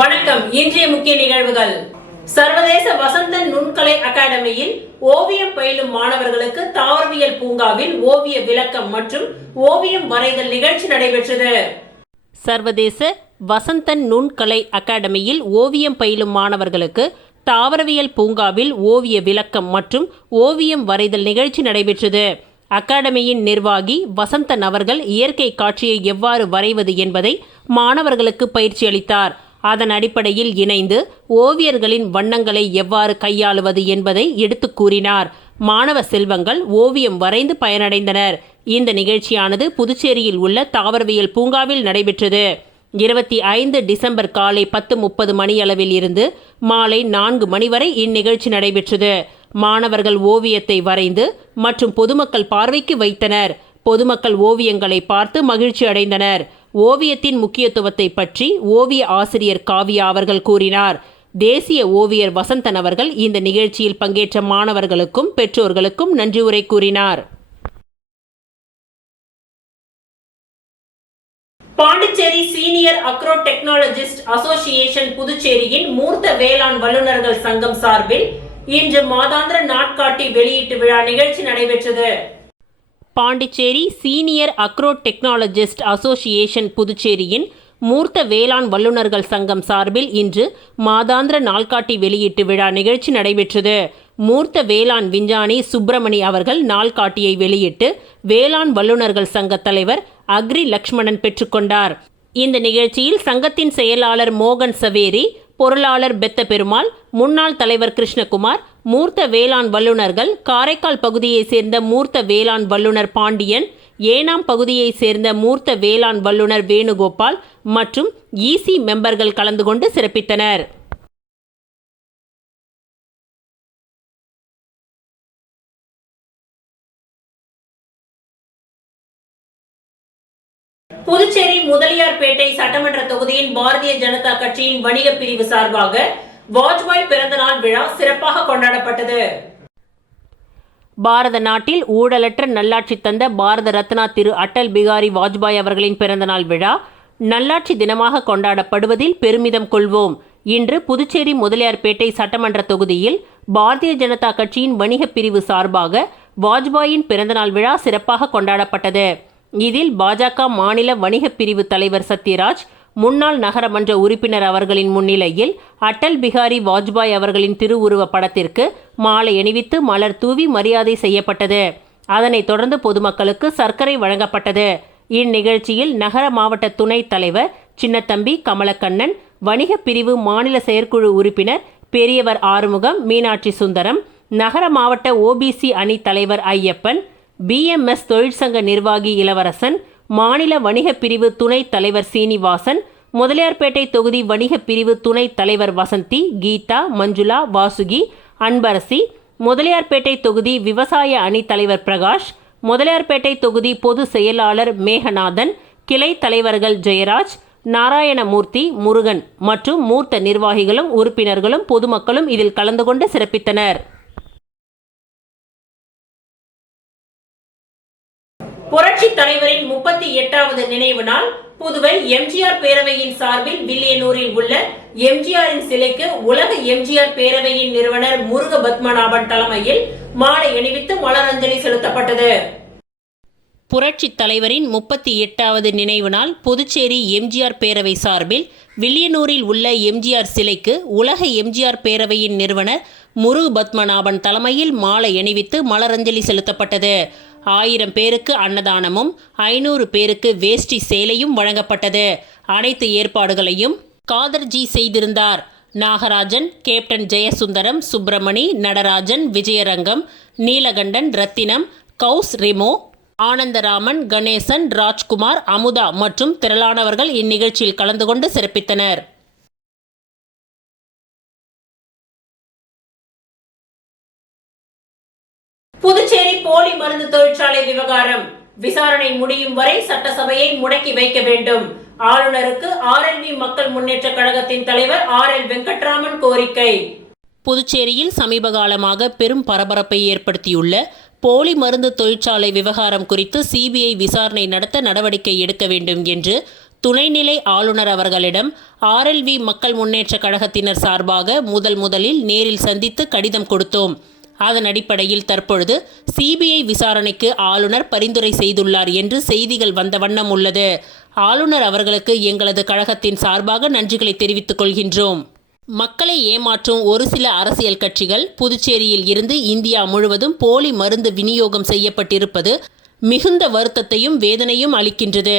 வணக்கம். இன்றைய முக்கிய நிகழ்வுகள். சர்வதேச வசந்தன் நுண்கலை அகாடமியில் ஓவியம் பயிலும் மாணவர்களுக்கு தாவரவியல் பூங்காவில் ஓவிய விளக்கம் மற்றும் ஓவியம் வரைதல் நிகழ்ச்சி நடைபெற்றது. சர்வதேச வசந்தன் நுண்கலை அகாடமியில் ஓவியம் பயிலும் மாணவர்களுக்கு தாவரவியல் பூங்காவில் ஓவிய விளக்கம் மற்றும் ஓவியம் வரைதல் நிகழ்ச்சி நடைபெற்றது. அகாடமியின் நிர்வாகி வசந்தன் அவர்கள் இயற்கை காட்சியை எவ்வாறு வரைவது என்பதை மாணவர்களுக்கு பயிற்சி அளித்தார். அதன் அடிப்படையில் இணைந்து ஓவியர்களின் வண்ணங்களை எவ்வாறு கையாளுவது என்பதை எடுத்து கூறினார். மாணவ செல்வங்கள் ஓவியம் வரைந்து பயனடைந்தனர். இந்த நிகழ்ச்சியானது புதுச்சேரியில் உள்ள தாவரவியல் பூங்காவில் நடைபெற்றது. 25 டிசம்பர் காலை 10:30 மணியளவில் இருந்து மாலை 4 மணி வரை இந்நிகழ்ச்சி நடைபெற்றது. மாணவர்கள் ஓவியத்தை வரைந்து மற்றும் பொதுமக்கள் பார்வைக்கு வைத்தனர். பொதுமக்கள் ஓவியங்களை பார்த்து மகிழ்ச்சி அடைந்தனர். ஓவியத்தின் முக்கியத்துவத்தை பற்றி ஓவிய ஆசிரியர் காவியா அவர்கள் கூறினார். தேசிய ஓவியர் வசந்தன் அவர்கள் இந்த நிகழ்ச்சியில் பங்கேற்ற மாணவர்களுக்கும் பெற்றோர்களுக்கும் நன்றி உரை கூறினார். Pondicherry senior agro technologist association புதுச்சேரியின் மூர்த்த வேளாண் வல்லுநர்கள் சங்கம் சார்பில் இன்று மாதாந்திர நாட்காட்டி வெளியீட்டு விழா நிகழ்ச்சி நடைபெற்றது. Pondicherry senior agro technologist association புதுச்சேரியின் மூர்த்த வேளாண் வல்லுநர்கள் சங்கம் சார்பில் இன்று மாதாந்திர நாள்காட்டி வெளியீட்டு விழா நிகழ்ச்சி நடைபெற்றது. மூர்த்த வேளாண் விஞ்ஞானி சுப்பிரமணி அவர்கள் நாள்காட்டியை வெளியிட்டு வேளாண் வல்லுநர்கள் சங்க தலைவர் அக்ரி லக்ஷ்மணன் பெற்றுக்கொண்டார். இந்த நிகழ்ச்சியில் சங்கத்தின் செயலாளர் மோகன் சவேரி, பொருளாளர் பெத்த பெருமாள், முன்னாள் தலைவர் கிருஷ்ணகுமார், மூர்த்த வேளாண் வல்லுநர்கள், காரைக்கால் பகுதியை சேர்ந்த மூர்த்த வேளாண் வல்லுநர் பாண்டியன், ஏனாம் பகுதியை சேர்ந்த மூர்த்த வேளாண் வல்லுநர் வேணுகோபால் மற்றும் இசி மெம்பர்கள் கலந்து கொண்டு சிறப்பித்தனர். புதுச்சேரி முதலியார்பேட்டை சட்டமன்ற தொகுதியின் பாரதிய ஜனதா கட்சியின் வணிக பிரிவு சார்பாக வாஜ்பாய் பிறந்தநாள் விழா சிறப்பாக கொண்டாடப்பட்டது. பாரத நாட்டில் ஊழலற்ற நல்லாட்சி தந்த பாரத ரத்னா திரு அடல் பிகாரி வாஜ்பாய் அவர்களின் பிறந்தநாள் விழா நல்லாட்சி தினமாக கொண்டாடப்படுவதில் பெருமிதம் கொள்வோம். இன்று புதுச்சேரி முதலியார்பேட்டை சட்டமன்ற தொகுதியில் பாரதிய ஜனதா கட்சியின் வணிக பிரிவு சார்பாக வாஜ்பாயின் பிறந்தநாள் விழா சிறப்பாக கொண்டாடப்பட்டது. இதில் பாஜக மாநில வணிக பிரிவு தலைவர் சத்யராஜ், முன்னாள் நகரமன்ற உறுப்பினர் அவர்களின் முன்னிலையில் அடல் பிகாரி வாஜ்பாய் அவர்களின் திருவுருவ படத்திற்கு மாலை அணிவித்து மலர் தூவி மரியாதை செய்யப்பட்டது. அதனைத் தொடர்ந்து பொதுமக்களுக்கு சர்க்கரை வழங்கப்பட்டது. இந்நிகழ்ச்சியில் நகர மாவட்ட துணைத் தலைவர் சின்னத்தம்பி கமலக்கண்ணன், வணிக பிரிவு மாநில செயற்குழு உறுப்பினர் பெரியவர் ஆறுமுகம், மீனாட்சி சுந்தரம், நகர மாவட்ட ஓபிசி அணி தலைவர் ஐயப்பன், பிஎம்எஸ் தொழிற்சங்க நிர்வாகி இளவரசன், மாநில வணிக பிரிவு துணைத் தலைவர் சீனிவாசன், முதலியார்பேட்டை தொகுதி வணிக பிரிவு துணைத் தலைவர் வசந்தி, கீதா, மஞ்சுளா, வாசுகி, அன்பரசி, முதலியார்பேட்டை தொகுதி விவசாய அணி தலைவர் பிரகாஷ், முதலியார்பேட்டை தொகுதி பொது செயலாளர் மேகநாதன், கிளை தலைவர்கள் ஜெயராஜ், நாராயணமூர்த்தி, முருகன் மற்றும் மூர்த்த நிர்வாகிகளும் உறுப்பினர்களும் பொதுமக்களும் இதில் கலந்து கொண்டு சிறப்பித்தனர். புரட்சி தலைவரின் 38வது நினைவு நாள் புதுவை எம்ஜிஆர் பேரவையின் சார்பில் வில்லியனூரில் உள்ள எம்ஜிஆரின் சிலைக்கு உலக எம்ஜிஆர் பேரவையின் நிறுவனர் முருக பத்மநாபன் தலைமையில் மாலை அணிவித்து மலரஞ்சலி செலுத்தப்பட்டது. புரட்சி தலைவரின் 38வது நினைவு நாள் புதுச்சேரி எம்ஜிஆர் பேரவை சார்பில் வில்லியனூரில் உள்ள எம்ஜிஆர் சிலைக்கு உலக எம்ஜிஆர் பேரவையின் நிறுவனர் முருக பத்மநாபன் தலைமையில் மாலை அணிவித்து மலரஞ்சலி செலுத்தப்பட்டது. 1000 பேருக்கு அன்னதானமும் 500 பேருக்கு வேஷ்டி சேலையும் வழங்கப்பட்டது. அனைத்து ஏற்பாடுகளையும் காதர்ஜி செய்திருந்தார். நாகராஜன், கேப்டன் ஜெயசுந்தரம், சுப்பிரமணி, நடராஜன், விஜயரங்கம், நீலகண்டன், ரத்தினம், கௌஸ் ரெமோ, ஆனந்தராமன், கணேசன், ராஜ்குமார், அமுதா மற்றும் திரளானவர்கள் இந்நிகழ்ச்சியில் கலந்து கொண்டு சிறப்பித்தனர். புதுச்சேரி போலி மருந்து தொழிற்சாலை விவகாரம் விசாரணை முடியும் வரை சட்டசபையை முடக்கி வைக்க வேண்டும். ஆளுநருக்கு ஆர்எல்வி மக்கள் முன்னேற்ற கழகத்தின் தலைவர் RL வெங்கட்ராமன் கோரிக்கை. புதுச்சேரியில் சமீப காலமாக பெரும் பரபரப்பை ஏற்படுத்தியுள்ள போலி மருந்து தொழிற்சாலை விவகாரம் குறித்து சிபிஐ விசாரணை நடத்த நடவடிக்கை எடுக்க வேண்டும் என்று துணைநிலை ஆளுநர் அவர்களிடம் RLV மக்கள் முன்னேற்ற கழகத்தினர் சார்பாக முதலில் நேரில் சந்தித்து கடிதம் கொடுத்தோம். அதன் அடிப்படையில் தற்பொழுது CBI விசாரணைக்கு ஆளுநர் பரிந்துரை செய்துள்ளார் என்று செய்திகள் வந்த வண்ணம் உள்ளது. ஆளுநர் அவர்களுக்கு எங்களது கழகத்தின் சார்பாக நன்றிகளை தெரிவித்துக் கொள்கின்றோம். மக்களை ஏமாற்றும் ஒரு சில அரசியல் கட்சிகள் புதுச்சேரியில் இருந்து இந்தியா முழுவதும் போலி மருந்து விநியோகம் செய்யப்பட்டிருப்பது மிகுந்த வருத்தத்தையும் வேதனையும் அளிக்கின்றது.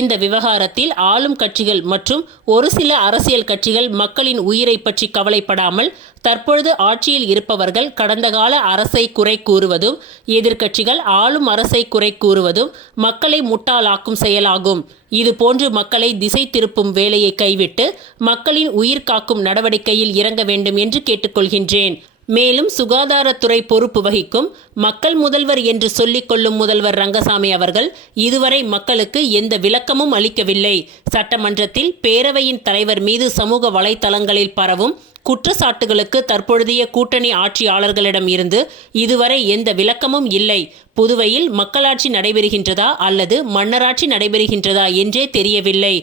இந்த விவகாரத்தில் ஆளும் கட்சிகள் மற்றும் ஒரு சில அரசியல் கட்சிகள் மக்களின் உயிரை பற்றி கவலைப்படாமல் தற்பொழுது ஆட்சியில் இருப்பவர்கள் கடந்த கால அரசை குறை கூறுவதும் எதிர்க்கட்சிகள் ஆளும் அரசை குறை கூறுவதும் மக்களை முட்டாளாக்கும் செயலாகும். இதுபோன்று மக்களை திசை திருப்பும் வேலையை கைவிட்டு மக்களின் உயிர் காக்கும் நடவடிக்கையில் இறங்க வேண்டும் என்று கேட்டுக்கொள்கின்றேன். மேலும் சுகாதாரத்துறை பொறுப்பு வகிக்கும் மக்கள் முதல்வர் என்று சொல்லிக் கொள்ளும் முதல்வர் ரங்கசாமி அவர்கள் இதுவரை மக்களுக்கு எந்த விளக்கமும் அளிக்கவில்லை. சட்டமன்றத்தில் பேரவையின் தலைவர் மீது சமூக வலைத்தளங்களில் பரவும் குற்றச்சாட்டுகளுக்கு தற்பொழுதைய கூட்டணி ஆட்சியாளர்களிடம் இருந்து இதுவரை எந்த விளக்கமும் இல்லை. புதுவையில் மக்களாட்சி நடைபெறுகின்றதா அல்லது மன்னராட்சி நடைபெறுகின்றதா என்றே தெரியவில்லை.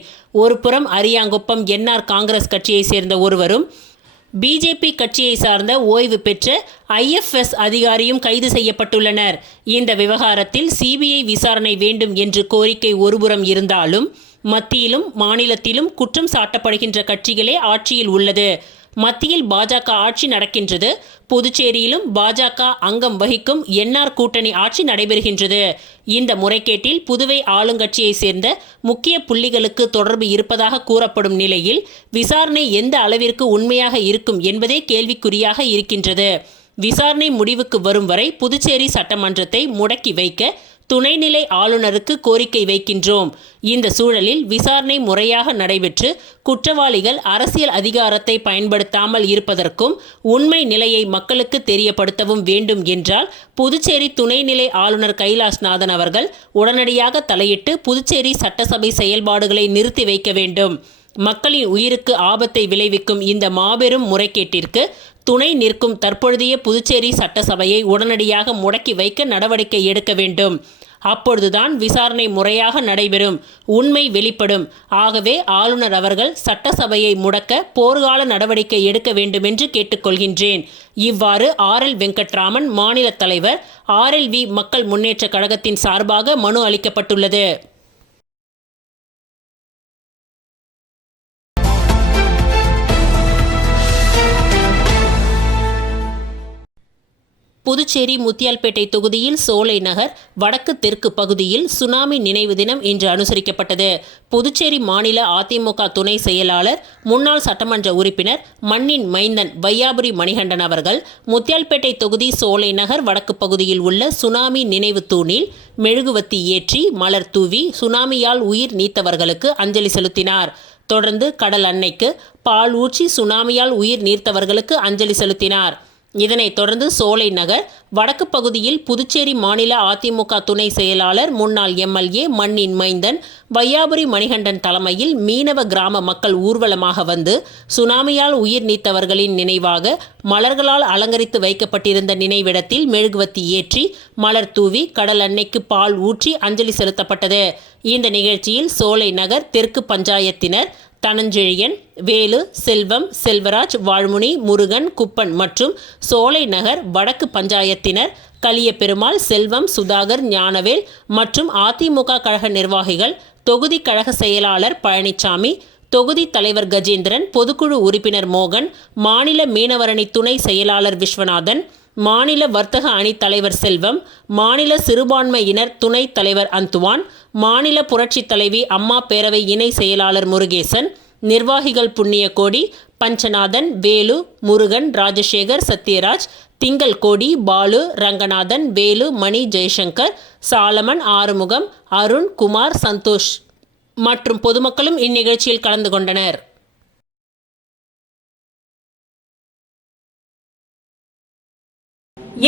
ஒருபுறம் அரியாங்குப்பம் NR காங்கிரஸ் கட்சியை சேர்ந்த ஒருவரும் பிஜேபி கட்சியை சார்ந்த ஓய்வு பெற்ற IFS அதிகாரியும் கைது செய்யப்பட்டுள்ளனர். இந்த விவகாரத்தில் CBI விசாரணை வேண்டும் என்று கோரிக்கை ஒருபுறம் இருந்தாலும் மத்தியிலும் மாநிலத்திலும் குற்றம் சாட்டப்படுகின்ற கட்சிகளே ஆட்சியில் உள்ளது. மத்தியில் பாஜக ஆட்சி நடக்கின்றது. புதுச்சேரியிலும் பாஜக அங்கம் வகிக்கும் NR கூட்டணி ஆட்சி நடைபெறுகின்றது. இந்த முறைகேட்டில் புதுவை ஆளுங்கட்சியை சேர்ந்த முக்கிய புள்ளிகளுக்கு தொடர்பு இருப்பதாக கூறப்படும் நிலையில் விசாரணை எந்த அளவிற்கு உண்மையாக இருக்கும் என்பதே கேள்விக்குறியாக இருக்கின்றது. விசாரணை முடிவுக்கு வரும் வரை புதுச்சேரி சட்டமன்றத்தை முடக்கி வைக்க துணைநிலை ஆளுநருக்கு கோரிக்கை வைக்கின்றோம். இந்த சூழலில் விசாரணை முறையாக நடைபெற்று குற்றவாளிகள் அரசியல் அதிகாரத்தை பயன்படுத்தாமல் இருப்பதற்கும் உண்மை நிலையை மக்களுக்கு தெரியப்படுத்தவும் வேண்டும் என்றால் புதுச்சேரி துணைநிலை ஆளுநர் கைலாஷ்நாதன் அவர்கள் உடனடியாக தலையிட்டு புதுச்சேரி சட்டசபை செயல்பாடுகளை நிறுத்தி வைக்க வேண்டும். மக்களின் உயிருக்கு ஆபத்தை விளைவிக்கும் இந்த மாபெரும் முறைகேட்டிற்கு துணை நிற்கும் தற்பொழுதைய புதுச்சேரி சட்டசபையை உடனடியாக முடக்கி வைக்க நடவடிக்கை எடுக்க வேண்டும். அப்பொழுதுதான் விசாரணை முறையாக நடைபெறும், உண்மை வெளிப்படும். ஆகவே ஆளுநர் அவர்கள் சட்டசபையை முடக்க போர்க்கால நடவடிக்கை எடுக்க வேண்டும் என்று கேட்டுக்கொள்கின்றேன். இவ்வாறு RL வெங்கட்ராமன் மாநில தலைவர் RLV மக்கள் முன்னேற்ற கழகத்தின் சார்பாக மனு அளிக்கப்பட்டுள்ளது. புதுச்சேரி முத்தியால்பேட்டை தொகுதியில் சோலை நகர் வடக்கு தெற்கு பகுதியில் சுனாமி நினைவு தினம் இன்று அனுசரிக்கப்பட்டது. புதுச்சேரி மாநில அதிமுக துணை செயலாளர் முன்னாள் சட்டமன்ற உறுப்பினர் மண்ணின் மைந்தன் வையாபுரி மணிகண்டன் அவர்கள் முத்தியால்பேட்டை தொகுதி சோலை நகர் வடக்கு பகுதியில் உள்ள சுனாமி நினைவு தூணில் மெழுகுவத்தி ஏற்றி மலர் தூவி சுனாமியால் உயிர் நீத்தவர்களுக்கு அஞ்சலி செலுத்தினார். தொடர்ந்து கடல் அன்னைக்கு பால் ஊற்றி சுனாமியால் உயிர் நீத்தவர்களுக்கு அஞ்சலி செலுத்தினார். இதனைத் தொடர்ந்து சோலை நகர் வடக்கு பகுதியில் புதுச்சேரி மாநில அதிமுக துணை செயலாளர் முன்னாள் MLA மண்ணின் மைந்தன் வையாபுரி மணிகண்டன் தலைமையில் மீனவ கிராம மக்கள் ஊர்வலமாக வந்து சுனாமியால் உயிர் நீத்தவர்களின் நினைவாக மலர்களால் அலங்கரித்து வைக்கப்பட்டிருந்த நினைவிடத்தில் மெழுகுவத்தி ஏற்றி மலர் தூவி கடல் அன்னைக்கு பால் ஊற்றி அஞ்சலி செலுத்தப்பட்டது. இந்த நிகழ்ச்சியில் சோலை நகர் தெற்கு பஞ்சாயத்தினர் தனஞ்செழியன், வேலு, செல்வம், செல்வராஜ், வாழ்முனி, முருகன், குப்பன் மற்றும் சோலை நகர் வடக்கு பஞ்சாயத்தினர் கலியபெருமாள், செல்வம், சுதாகர், ஞானவேல் மற்றும் அதிமுக கழக நிர்வாகிகள், தொகுதி கழக செயலாளர் பழனிசாமி, தொகுதி தலைவர் கஜேந்திரன், பொதுக்குழு உறுப்பினர் மோகன், மாநில மீனவரணி துணை செயலாளர் விஸ்வநாதன், மாநில வர்த்தக அணி தலைவர் செல்வம், மாநில சிறுபான்மையினர் துணை தலைவர் அந்துவான், மாநில புரட்சி தலைவி அம்மா பேரவை இணை செயலாளர் முருகேசன், நிர்வாகிகள் புண்ணியகோடி, பஞ்சநாதன், வேலு, முருகன், ராஜசேகர், சத்யராஜ், திங்கள் கோடி, பாலு, ரங்கநாதன், வேலு, மணி, ஜெயசங்கர், சாலமன், ஆறுமுகம், அருண், குமார், சந்தோஷ் மற்றும் பொதுமக்களும் இந்நிகழ்ச்சியில் கலந்து கொண்டனர்.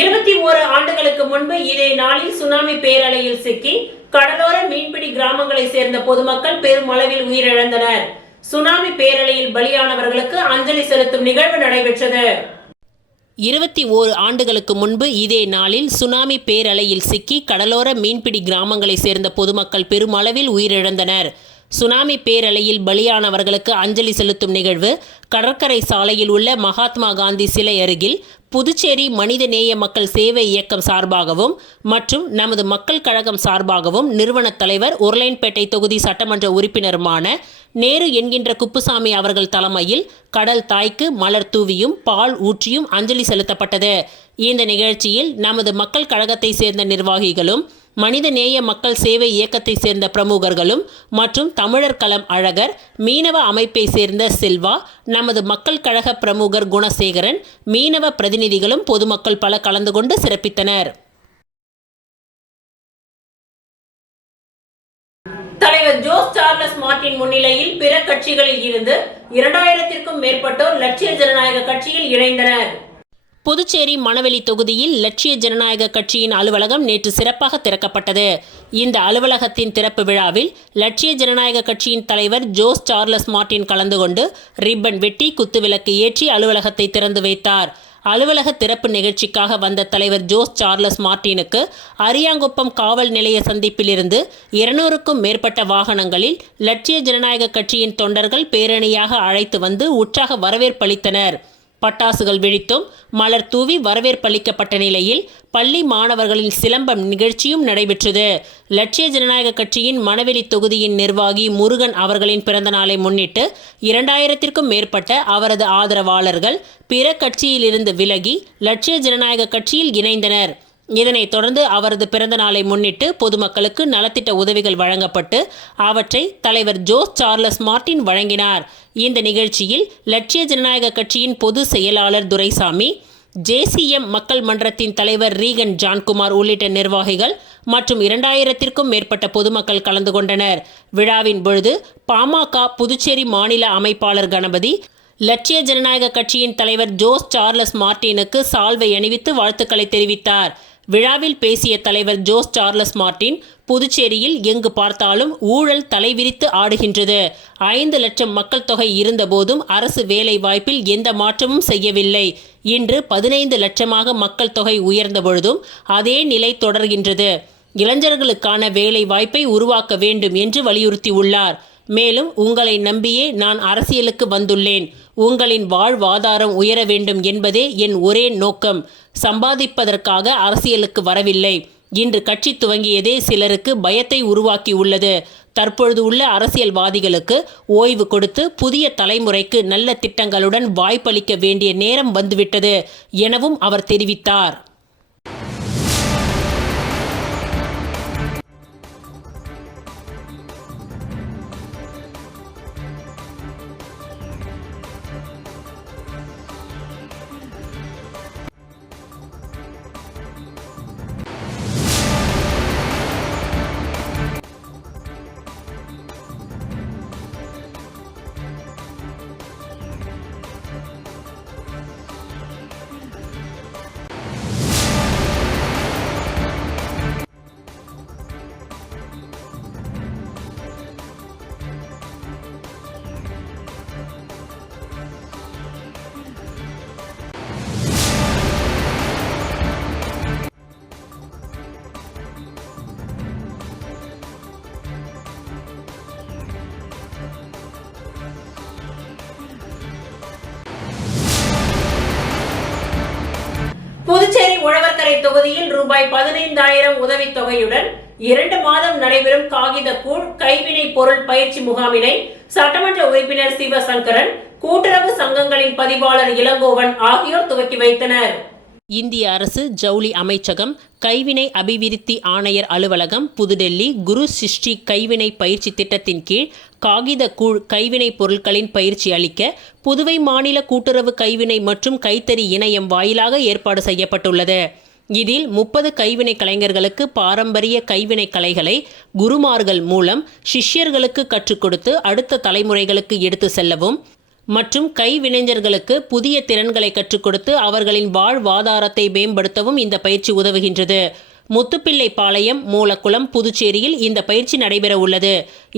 இருபத்தி 1 ஆண்டுகளுக்கு முன்பு இதே நாளில் சுனாமி பேரலையில் சிக்கி கடலோர மீன்பிடி கிராமங்களை சேர்ந்த பொதுமக்கள் பெருமளவில் உயிரிழந்தனர். சுனாமி பேரலையில் பலியானவர்களுக்கு அஞ்சலி செலுத்தும் நிகழ்வு நடைபெற்றது. 21 ஆண்டுகளுக்கு முன்பு இதே நாளில் சுனாமி பேரலையில் சிக்கி கடலோர மீன்பிடி கிராமங்களை சேர்ந்த பொதுமக்கள் பெருமளவில் உயிரிழந்தனர். சுனாமி பேரலையில் பலியானவர்களுக்கு அஞ்சலி செலுத்தும் நிகழ்வு கடற்கரை சாலையில் உள்ள மகாத்மா காந்தி சிலை அருகில் புதுச்சேரி மனிதநேய மக்கள் சேவை இயக்கம் சார்பாகவும் மற்றும் நமது மக்கள் கழகம் சார்பாகவும் நிறுவன தலைவர் உருளையன்பேட்டை தொகுதி சட்டமன்ற உறுப்பினருமான நேரு என்கின்ற குப்புசாமி அவர்கள் தலைமையில் கடல் தாய்க்கு மலர் தூவியும் பால் ஊற்றியும் அஞ்சலி செலுத்தப்பட்டது. இந்த நிகழ்ச்சியில் நமது மக்கள் கழகத்தை சேர்ந்த நிர்வாகிகளும் மனிதநேய மக்கள் சேவை இயக்கத்தை சேர்ந்த பிரமுகர்களும் மற்றும் தமிழர் களம் அழகர் மீனவ அமைப்பை சேர்ந்த செல்வா, நமது மக்கள் கழக பிரமுகர் குணசேகரன், மீனவ பிரதிநிதிகளும் பொதுமக்கள் பல கலந்து கொண்டு சிறப்பித்தனர். தலைவர் ஜோஸ் சார்லஸ் மார்ட்டின் முன்னிலையில் பிற கட்சிகளில் இருந்து 2000க்கும் மேற்பட்டோர் லட்சிய ஜனநாயக கட்சியில் இணைந்தனர். புதுச்சேரி மணவெளி தொகுதியில் லட்சிய ஜனநாயக கட்சியின் அலுவலகம் நேற்று சிறப்பாக திறக்கப்பட்டது. இந்த அலுவலகத்தின் திறப்பு விழாவில் லட்சிய ஜனநாயக கட்சியின் தலைவர் ஜோஸ் சார்லஸ் மார்ட்டின் கலந்து கொண்டு ரிப்பன் வெட்டி குத்துவிளக்கு ஏற்றி அலுவலகத்தை திறந்து வைத்தார். அலுவலக திறப்பு நிகழ்ச்சிக்காக வந்த தலைவர் ஜோஸ் சார்லஸ் மார்ட்டினுக்கு அரியாங்குப்பம் காவல் நிலைய சந்திப்பிலிருந்து 200க்கும் மேற்பட்ட வாகனங்களில் லட்சிய ஜனநாயக கட்சியின் தொண்டர்கள் பேரணியாக அழைத்து வந்து உற்சாக வரவேற்பளித்தனர். பட்டாசுகள் வெடித்தும் மலர் தூவி வரவேற்பளிக்கப்பட்ட நிலையில் பள்ளி மாணவர்களின் சிலம்பம் நிகழ்ச்சியும் நடைபெற்றது. லட்சிய ஜனநாயக கட்சியின் மணவெளி தொகுதியின் நிர்வாகி முருகன் அவர்களின் பிறந்த நாளை முன்னிட்டு 2000க்கும் மேற்பட்ட அவரது ஆதரவாளர்கள் பிற கட்சியிலிருந்து விலகி லட்சிய ஜனநாயக கட்சியில் இணைந்தனர். இதனைத் தொடர்ந்து அவரது பிறந்த நாளை முன்னிட்டு பொதுமக்களுக்கு நலத்திட்ட உதவிகள் வழங்கப்பட்டு அவற்றை தலைவர் ஜோஸ் சார்லஸ் மார்ட்டின் வழங்கினார். இந்த நிகழ்ச்சியில் லட்சிய ஜனநாயக கட்சியின் பொதுச் செயலாளர் துரைசாமி, JCM மக்கள் மன்றத்தின் தலைவர் ரீகன் ஜான்குமார் உள்ளிட்ட நிர்வாகிகள் மற்றும் 2000க்கும் மேற்பட்ட பொதுமக்கள் கலந்து கொண்டனர். விழாவின் பொழுது பாமக புதுச்சேரி மாநில அமைப்பாளர் கணபதி லட்சிய ஜனநாயக கட்சியின் தலைவர் ஜோஸ் சார்லஸ் மார்ட்டினுக்கு சால்வை அணிவித்து வாழ்த்துக்களை தெரிவித்தார். விழாவில் பேசிய தலைவர் ஜோஸ் சார்லஸ் மார்ட்டின், புதுச்சேரியில் எங்கு பார்த்தாலும் ஊழல் தலைவிரித்து ஆடுகின்றது. 5 லட்சம் மக்கள் தொகை இருந்தபோதும் அரசு வேலை வாய்ப்பில் எந்த மாற்றமும் செய்யவில்லை. இன்று 15 லட்சமாக மக்கள் தொகை உயர்ந்த பொழுதும் அதே நிலை தொடர்கின்றது. இளைஞர்களுக்கான வேலை வாய்ப்பை உருவாக்க வேண்டும் என்று வலியுறுத்தியுள்ளார். மேலும் உங்களை நம்பியே நான் அரசியலுக்கு வந்துள்ளேன். உங்களின் வாழ்வாதாரம் உயர வேண்டும் என்பதே என் ஒரே நோக்கம். சம்பாதிப்பதற்காக அரசியலுக்கு வரவில்லை. இன்று கட்சி துவங்கியதே சிலருக்கு பயத்தை உருவாக்கி உள்ளது. தற்பொழுது உள்ள அரசியல்வாதிகளுக்கு ஓய்வு கொடுத்து புதிய தலைமுறைக்கு நல்ல திட்டங்களுடன் வாய்ப்பளிக்க வேண்டிய நேரம் வந்துவிட்டது எனவும் அவர் தெரிவித்தார். புதுச்சேரி உழவர்கரை தொகுதியில் ரூபாய் 15,000 உதவித்தொகையுடன் 2 மாதம் நடைபெறும் காகித கூழ் கைவினை பொருள் பயிற்சி முகாமினை சட்டமன்ற உறுப்பினர் சிவசங்கரன், கூட்டுறவு சங்கங்களின் பதிவாளர் இளங்கோவன் ஆகியோர் துவக்கி வைத்தனர். இந்திய அரசு ஜவுளி அமைச்சகம், கைவினை அபிவிருத்தி ஆணையர் அலுவலகம், புதுடெல்லி குரு சிஷ்டி கைவினை பயிற்சி திட்டத்தின் கீழ் காகித கூழ் கைவினை பொருட்களின் பயிற்சி அளிக்க புதுவை மாநில கூட்டுறவு கைவினை மற்றும் கைத்தறி இணையம் வாயிலாக ஏற்பாடு செய்யப்பட்டுள்ளது. இதில் 30 கைவினை கலைஞர்களுக்கு பாரம்பரிய கைவினை கலைகளை குருமார்கள் மூலம் சிஷ்யர்களுக்கு கற்றுக் கொடுத்து அடுத்த தலைமுறைகளுக்கு எடுத்து செல்லவும் மற்றும் கைவினைஞர்களுக்கு புதிய திறன்களை கற்றுக் கொடுத்து அவர்களின் வாழ்வாதாரத்தை மேம்படுத்தவும் இந்த பயிற்சி உதவுகின்றது. முத்துப்பிள்ளைப்பாளையம், மூலக்குளம், புதுச்சேரியில் இந்த பயிற்சி நடைபெற உள்ளது.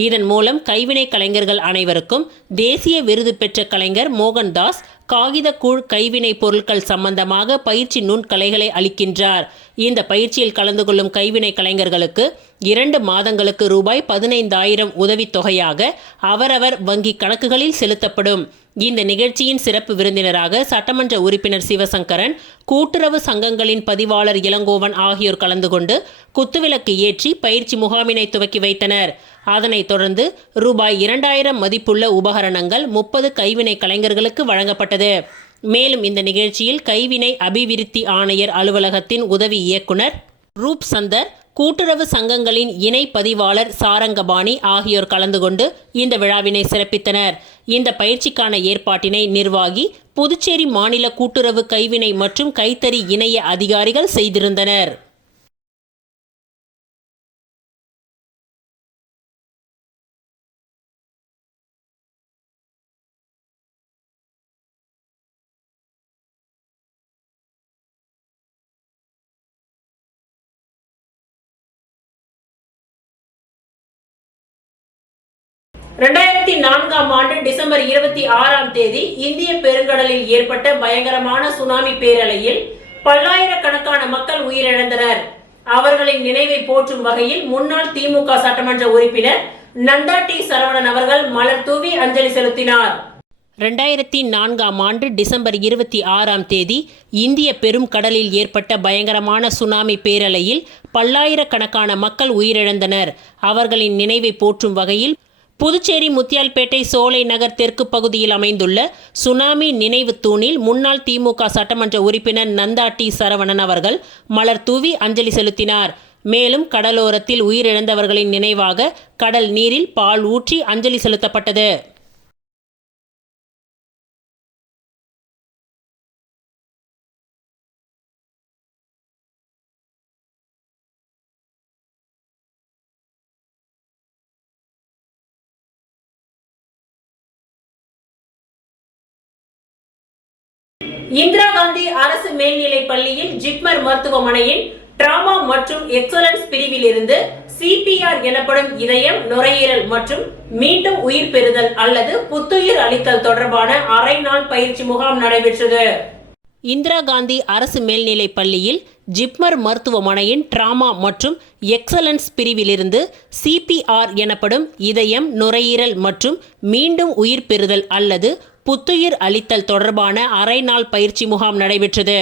இதன் மூலம் கைவினை கலைஞர்கள் அனைவருக்கும் தேசிய விருது பெற்ற கலைஞர் மோகன்தாஸ் காகிதக்கூழ் கைவினை பொருட்கள் சம்பந்தமாக பயிற்சி நுண்கலைகளை அளிக்கின்றார். இந்த பயிற்சியில் கலந்து கொள்ளும் கைவினை கலைஞர்களுக்கு 2 மாதங்களுக்கு ரூபாய் 15,000 உதவித்தொகையாக அவரவர் வங்கி கணக்குகளில் செலுத்தப்படும். இந்த நிகழ்ச்சியின் சிறப்பு விருந்தினராக சட்டமன்ற உறுப்பினர் சிவசங்கரன், கூட்டுறவு சங்கங்களின் பதிவாளர் இளங்கோவன் ஆகியோர் கலந்து கொண்டு குத்துவிளக்கு ஏற்றி பயிற்சி முகாமினை துவக்கி வைத்தனர். அதனைத் தொடர்ந்து ரூபாய் 2,000 மதிப்புள்ள உபகரணங்கள் 30 கைவினை கலைஞர்களுக்கு வழங்கப்பட்டது. மேலும் இந்த நிகழ்ச்சியில் கைவினை அபிவிருத்தி ஆணையர் அலுவலகத்தின் உதவி இயக்குனர் ரூப் சந்தர், கூட்டுறவு சங்கங்களின் இணை பதிவாளர் சாரங்கபாணி ஆகியோர் கலந்து கொண்டு இந்த விழாவினை சிறப்பித்தனர். இந்த பயிற்சிக்கான ஏற்பாட்டினை நிர்வாகி, புதுச்சேரி மாநில கூட்டுறவு கைவினை மற்றும் கைத்தறி இணைய அதிகாரிகள் செய்திருந்தனர். ஆண்டு டிசம்பர் 26 இந்திய பெருங்கடலில் ஏற்பட்ட பயங்கரமான சுனாமி பேரலையில் பல்லாயிரக்கணக்கான மக்கள் உயிரிழந்தனர். அவர்களின் நினைவை போற்றும் வகையில் முன்னாள் திமுக சட்டமன்ற உறுப்பினர் நந்தா டி சரவணன் அவர்கள் மலர் தூவி அஞ்சலி செலுத்தினார். 2004 ஆண்டு டிசம்பர் 26 இந்திய பெரும் கடலில் ஏற்பட்ட பயங்கரமான சுனாமி பேரலையில் பல்லாயிரக்கணக்கான மக்கள் உயிரிழந்தனர். அவர்களின் நினைவை போற்றும் வகையில் புதுச்சேரி முத்தியால்பேட்டை சோலை நகர் தெற்கு பகுதியில் அமைந்துள்ள சுனாமி நினைவு தூணில் முன்னாள் திமுக சட்டமன்ற உறுப்பினர் நந்தா டி சரவணன் அவர்கள் மலர் தூவி அஞ்சலி செலுத்தினார். மேலும் கடலோரத்தில் உயிரிழந்தவர்களின் நினைவாக கடல் நீரில் பால் ஊற்றி அஞ்சலி செலுத்தப்பட்டது. இந்திரா காந்தி அரசு மேல்நிலைப் பள்ளியில் ஜிப்மர் மருத்துவமனையின் டிராமா மற்றும் எக்ஸலன்ஸ் பிரிவில் இருந்து CPR எனப்படும் இதயம், நுரையீரல் மற்றும் மீண்டும் உயிர் பெறுதல் அல்லது புத்துயிர் அளித்தல் தொடர்பான அரை நாள் பயிற்சி முகாம் நடைபெற்றது. இந்திரா காந்தி அரசு மேல்நிலைப் பள்ளியில் ஜிப்மர் மருத்துவமனையின் டிராமா மற்றும் எக்ஸலன்ஸ் பிரிவிலிருந்து CPR எனப்படும் இதயம், நுரையீரல் மற்றும் மீண்டும் உயிர் பெறுதல் அல்லது புத்துயிர் அளித்தல் தொடர்பான அரை நாள் பயிற்சி முகாம் நடைபெற்றது.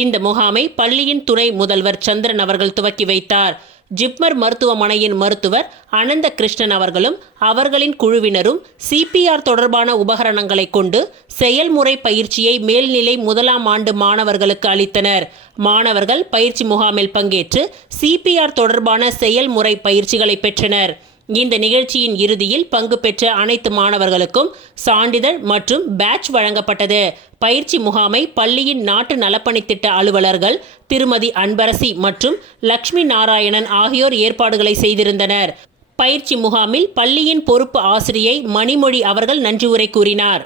இந்த முகாமை பள்ளியின் துணை முதல்வர் சந்திரன் அவர்கள் துவக்கி வைத்தார். ஜிப்மர் மருத்துவமனையின் மருத்துவர் அனந்த கிருஷ்ணன் அவர்களும் அவர்களின் குழுவினரும் CPR தொடர்பான உபகரணங்களை கொண்டு செயல்முறை பயிற்சியை மேல்நிலை 1ஆம் ஆண்டு மாணவர்களுக்கு அளித்தனர். மாணவர்கள் பயிற்சி முகாமில் பங்கேற்று CPR தொடர்பான செயல்முறை பயிற்சிகளை பெற்றனர். இந்த நிகழ்ச்சியின் இறுதியில் பங்கு பெற்ற அனைத்து மாணவர்களுக்கும் சான்றிதழ் மற்றும் பேட்ச் வழங்கப்பட்டது. பயிற்சி முகாமை பள்ளியின் நாட்டு நலப்பணித்திட்ட அலுவலர்கள் திருமதி அன்பரசி மற்றும் லட்சுமி நாராயணன் ஆகியோர் ஏற்பாடுகளை செய்திருந்தனர். பயிற்சி முகாமில் பள்ளியின் பொறுப்பு ஆசிரியை மணிமொழி அவர்கள் நன்றி உரை கூறினார்.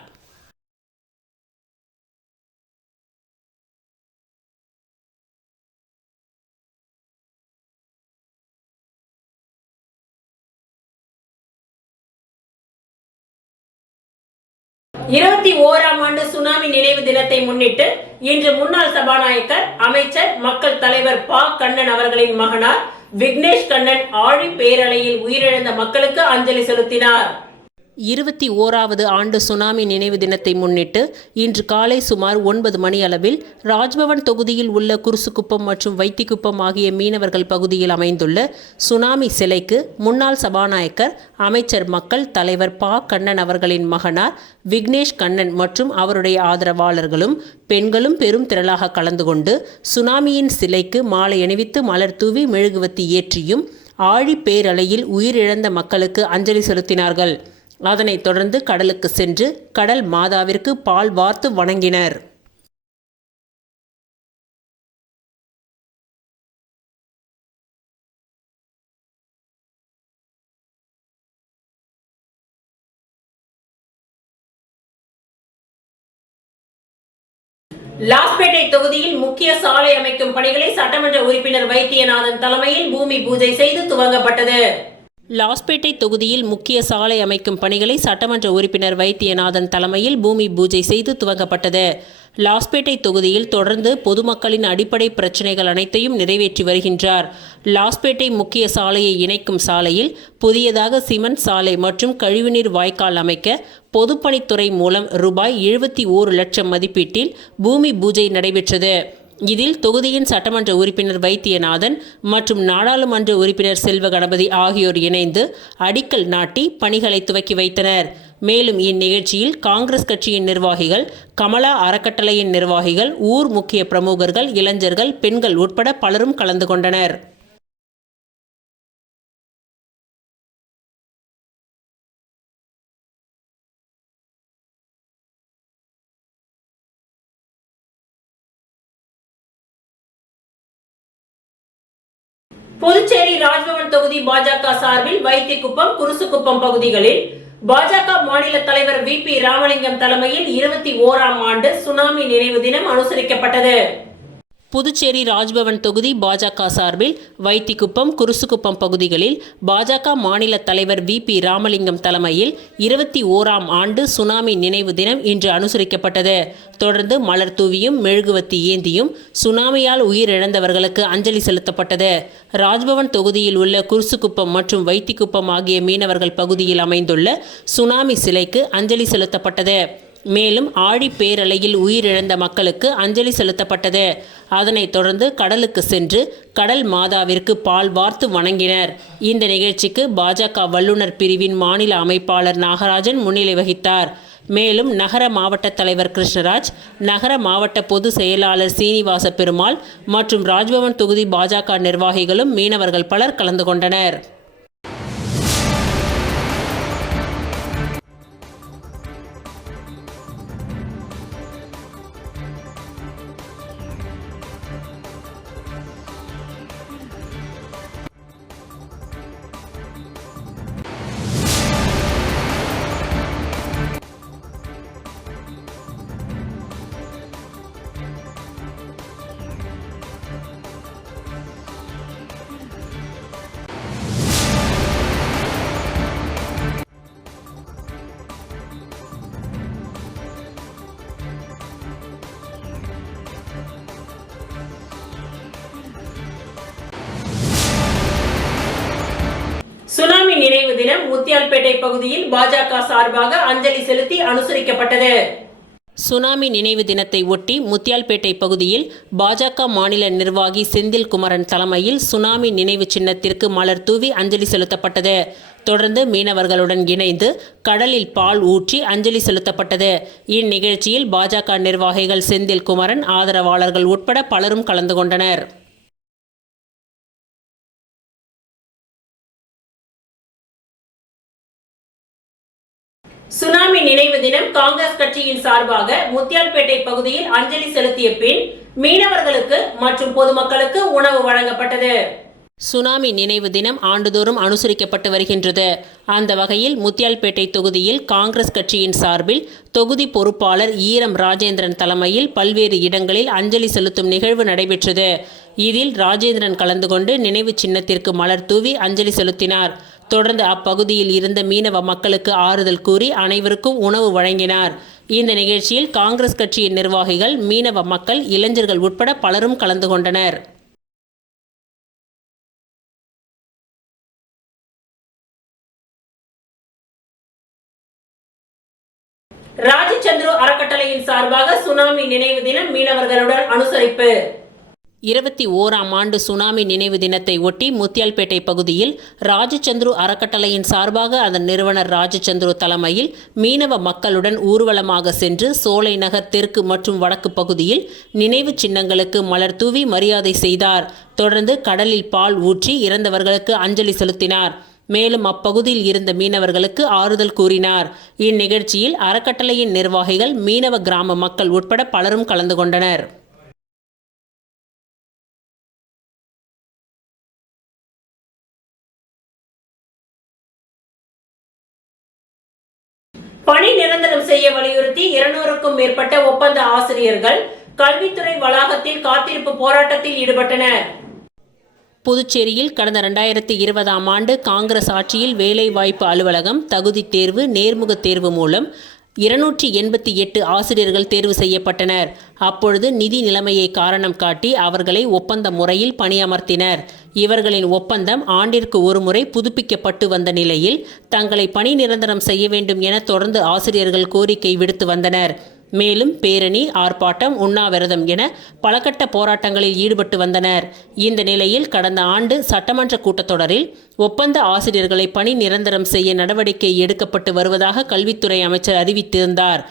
ஆண்டு சுனாமி நினைவு தினத்தை முன்னிட்டு இன்று முன்னாள் சபாநாயகர், அமைச்சர், மக்கள் தலைவர் ப. கண்ணன் அவர்களின் மகனார் விக்னேஷ் கண்ணன் ஆழி பேரலையில் உயிரிழந்த மக்களுக்கு அஞ்சலி செலுத்தினார். 21வது ஆண்டு சுனாமி நினைவு தினத்தை முன்னிட்டு இன்று காலை சுமார் 9 மணி அளவில் ராஜ்பவன் தொகுதியில் உள்ள குருசுக்குப்பம் மற்றும் வைத்திக்குப்பம் ஆகிய மீனவர்கள் பகுதியில் அமைந்துள்ள சுனாமி சிலைக்கு முன்னாள் சபாநாயகர், அமைச்சர், மக்கள் தலைவர் ப. கண்ணன் அவர்களின் மகனார் விக்னேஷ் கண்ணன் மற்றும் அவருடைய ஆதரவாளர்களும் பெண்களும் பெரும் திரளாக கலந்து கொண்டு சுனாமியின் சிலைக்கு மாலை அணிவித்து மலர் தூவி மெழுகுவத்தி ஏற்றியும் ஆழி பேரலையில் உயிரிழந்த மக்களுக்கு அஞ்சலி செலுத்தினார்கள். அதனைத் தொடர்ந்து கடலுக்கு சென்று கடல் மாதாவிற்கு பால் வார்த்து வணங்கினர். லாஸ்பேட்டை தொகுதியில் முக்கிய சாலை அமைக்கும் பணிகளை சட்டமன்ற உறுப்பினர் வைத்தியநாதன் தலைமையில் பூமி பூஜை செய்து துவங்கப்பட்டது. லாஸ்பேட்டை தொகுதியில் முக்கிய சாலை அமைக்கும் பணிகளை சட்டமன்ற உறுப்பினர் வைத்தியநாதன் தலைமையில் பூமி பூஜை செய்து துவங்கப்பட்டது. லாஸ்பேட்டை தொகுதியில் தொடர்ந்து பொதுமக்களின் அடிப்படை பிரச்சினைகள் அனைத்தையும் நிறைவேற்றி வருகின்றார். லாஸ்பேட்டை முக்கிய சாலையை இணைக்கும் சாலையில் புதியதாக சிமெண்ட் சாலை மற்றும் கழிவுநீர் வாய்க்கால் அமைக்க பொதுப்பணித்துறை மூலம் ரூபாய் 71 லட்சம் மதிப்பீட்டில் பூமி பூஜை நடைபெற்றது. இதில் தொகுதியின் சட்டமன்ற உறுப்பினர் வைத்தியநாதன் மற்றும் நாடாளுமன்ற உறுப்பினர் செல்வ கணபதி ஆகியோர் இணைந்து அடிக்கல் நாட்டி பணிகளை துவக்கி வைத்தனர். மேலும் இந்நிகழ்ச்சியில் காங்கிரஸ் கட்சியின் நிர்வாகிகள், கமலா அறக்கட்டளையின் நிர்வாகிகள், ஊர் முக்கிய பிரமுகர்கள், இளைஞர்கள், பெண்கள் உட்பட பலரும் கலந்து கொண்டனர். புதுச்சேரி ராஜ்பவன் தொகுதி பாஜக சார்பில் வைத்திக்குப்பம், குருசுக்குப்பம் பகுதிகளில் பாஜக மாநில தலைவர் VP ராமலிங்கம் தலைமையில் 21ஆம் ஆண்டு சுனாமி நினைவு தினம் அனுசரிக்கப்பட்டது. புதுச்சேரி ராஜ்பவன் தொகுதி பாஜக சார்பில் வைத்திக்குப்பம், குருசுக்குப்பம் பகுதிகளில் பாஜக மாநில தலைவர் VP ராமலிங்கம் தலைமையில் 21ஆம் ஆண்டு சுனாமி நினைவு தினம் இன்று அனுசரிக்கப்பட்டது. தொடர்ந்து மலர் தூவியும் மெழுகுவத்தி ஏந்தியும் சுனாமியால் உயிரிழந்தவர்களுக்கு அஞ்சலி செலுத்தப்பட்டது. ராஜ்பவன் தொகுதியில் உள்ள குருசுக்குப்பம் மற்றும் வைத்திக்குப்பம் ஆகிய மீனவர்கள் பகுதியில் அமைந்துள்ள சுனாமி சிலைக்கு அஞ்சலி செலுத்தப்பட்டது. மேலும் ஆழி பேரலையில் உயிரிழந்த மக்களுக்கு அஞ்சலி செலுத்தப்பட்டது. அதனைத் தொடர்ந்து கடலுக்கு சென்று கடல் மாதாவிற்கு பால் வார்த்து வணங்கினர். இந்த நிகழ்ச்சிக்கு பாஜக வல்லுநர் பிரிவின் மாநில அமைப்பாளர் நாகராஜன் முன்னிலை வகித்தார். மேலும் நகர மாவட்ட தலைவர் கிருஷ்ணராஜ், நகர மாவட்ட பொது செயலாளர் சீனிவாச பெருமாள் மற்றும் ராஜ்பவன் தொகுதி பாஜக நிர்வாகிகளும் மீனவர்கள் பலர் கலந்து கொண்டனர். சுனாமி நினைவு தினம் முத்தியால்பேட்டை பகுதியில் பாஜக சார்பாக அஞ்சலி செலுத்தி அனுசரிக்கப்பட்டது. சுனாமி நினைவு தினத்தை ஒட்டி முத்தியால்பேட்டை பகுதியில் பாஜக மாநில நிர்வாகி செந்தில் குமரன் தலைமையில் சுனாமி நினைவு சின்னத்திற்கு மலர் தூவி அஞ்சலி செலுத்தப்பட்டது. தொடர்ந்து மீனவர்களுடன் இணைந்து கடலில் பால் ஊற்றி அஞ்சலி செலுத்தப்பட்டது. இந்நிகழ்ச்சியில் பாஜக நிர்வாகிகள் செந்தில் குமரன், ஆதரவாளர்கள் உட்பட பலரும் கலந்து கொண்டனர். சுனாமி நினைவு தினம் காங்கிரஸ் கட்சியின் சார்பாக முத்தியால்பேட்டை பகுதியில் அஞ்சலி செலுத்திய பின் மீனவர்களுக்கு மற்றும் பொதுமக்களுக்கு உணவு வழங்கப்பட்டது. சுனாமி நினைவு தினம் ஆண்டுதோறும் அனுசரிக்கப்பட்டு வருகின்றது. அந்த வகையில் முத்தியால்பேட்டை தொகுதியில் காங்கிரஸ் கட்சியின் சார்பில் தொகுதி பொறுப்பாளர் ஈரம் ராஜேந்திரன் தலைமையில் பல்வேறு இடங்களில் அஞ்சலி செலுத்தும் நிகழ்வு நடைபெற்றது. இதில் ராஜேந்திரன் கலந்து கொண்டு நினைவு சின்னத்திற்கு மலர் தூவி அஞ்சலி செலுத்தினார். தொடர்ந்து அப்பகுதியில் இருந்த மீனவ மக்களுக்கு ஆறுதல் கூறி அனைவருக்கும் உணவு வழங்கினார். இந்த நிகழ்ச்சியில் காங்கிரஸ் கட்சியின் நிர்வாகிகள், மீனவ மக்கள், இளைஞர்கள் உட்பட பலரும் கலந்து கொண்டனர். ராஜச்சந்திர அறக்கட்டளையின் சார்பாக சுனாமி நினைவு தினம் மீனவர்களுடன் அனுசரிப்பு. 21ஆம் ஆண்டு சுனாமி நினைவு தினத்தை ஒட்டி முத்தியால்பேட்டை பகுதியில் ராஜச்சந்திர அறக்கட்டளையின் சார்பாக அதன் நிறுவனர் ராஜச்சந்திர தலைமையில் மீனவ மக்களுடன் ஊர்வலமாக சென்று சோலை நகர் தெற்கு மற்றும் வடக்கு பகுதியில் நினைவு சின்னங்களுக்கு மலர் தூவி மரியாதை செய்தார். தொடர்ந்து கடலில் பால் ஊற்றி இறந்தவர்களுக்கு அஞ்சலி செலுத்தினார். மேலும் அப்பகுதியில் இருந்த மீனவர்களுக்கு ஆறுதல் கூறினார். இந்நிகழ்ச்சியில் அறக்கட்டளையின் நிர்வாகிகள், மீனவ கிராம மக்கள் உட்பட பலரும் கலந்து கொண்டனர். பணி நிரந்தரம் செய்ய வலியுறுத்தி 200க்கும் மேற்பட்ட ஒப்பந்த ஆசிரியர்கள் கல்வித்துறை வளாகத்தில் காத்திருப்பு போராட்டத்தில் ஈடுபட்டனர். புதுச்சேரியில் கடந்த 2020ஆம் ஆண்டு காங்கிரஸ் ஆட்சியில் வேலைவாய்ப்பு அலுவலகம் தகுதி தேர்வு நேர்முக தேர்வு மூலம் 288 ஆசிரியர்கள் தேர்வு செய்யப்பட்டனர். அப்பொழுது நிதி நிலைமையை காரணம் காட்டி அவர்களை ஒப்பந்த முறையில் பணியமர்த்தினர். இவர்களின் ஒப்பந்தம் ஆண்டிற்கு ஒருமுறை புதுப்பிக்கப்பட்டு வந்த நிலையில் தங்களை பணி நிரந்தரம் செய்ய வேண்டும் என தொடர்ந்து ஆசிரியர்கள் கோரிக்கை விடுத்து வந்தனர். மேலும் பேரணி, ஆர்ப்பாட்டம், உண்ணாவிரதம் என பலகட்ட போராட்டங்களில் ஈடுபட்டு வந்தனர். இந்த நிலையில் கடந்த ஆண்டு சட்டமன்ற கூட்டத்தொடரில் ஒப்பந்த ஆசிரியர்களை பணி நிரந்தரம் செய்ய நடவடிக்கை எடுக்கப்பட்டு வருவதாக கல்வித்துறை அமைச்சர் அறிவித்திருந்தார்.